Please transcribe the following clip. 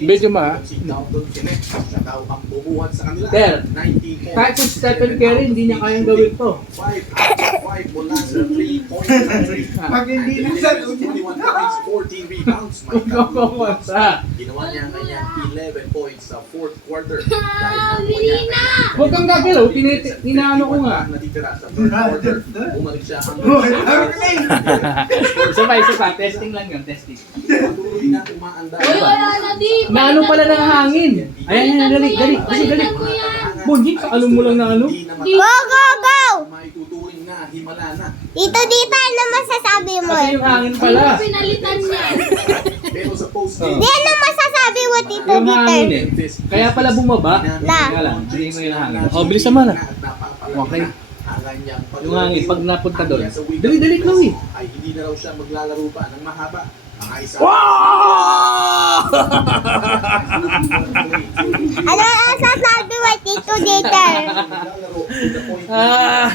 Medyo ma. Si Dalton Kenneth, siya daw ang bumuhat sa kanila. Ter, 19 points. kahit si Stephen Curry, hindi niya kayang gawin to. 5 out of 5 mula sa 3-point country. Pag hindi na sa 21 points, 14 rebounds. May Kukumasa. ginawa niya ang kanyang 11 points sa fourth quarter. Dahil nakuha niya ang kanyang Huwag kang gagalaw, inaano ko nga. natitira sa third quarter. Bumalik siya Isa pa, testing lang yun, testing. Patuloy na umaandar. Uy, wala na di. Naano pala ng hangin. Ayan, dali. Bunjik, alam mo lang na ano? Go, go, go! May tuturing na himala na. Dito, ano masasabi mo? Kasi yung hangin Hindi pala. mo pinalitan niya. Pero sa post Di ano masasabi mo, Tito Yung hangin Dieter? eh. Kaya pala bumaba. Na. Kaya lang, hindi mo yung hangin. Oh, bilis naman ah. Okay. Yung hangin, pag napunta doon. Dali, Chloe. Ay hindi na raw siya maglalaro pa ng mahaba. Ang isa. Ano masasabi mo, Tito Dieter? Maglalaro to the point na- Ah.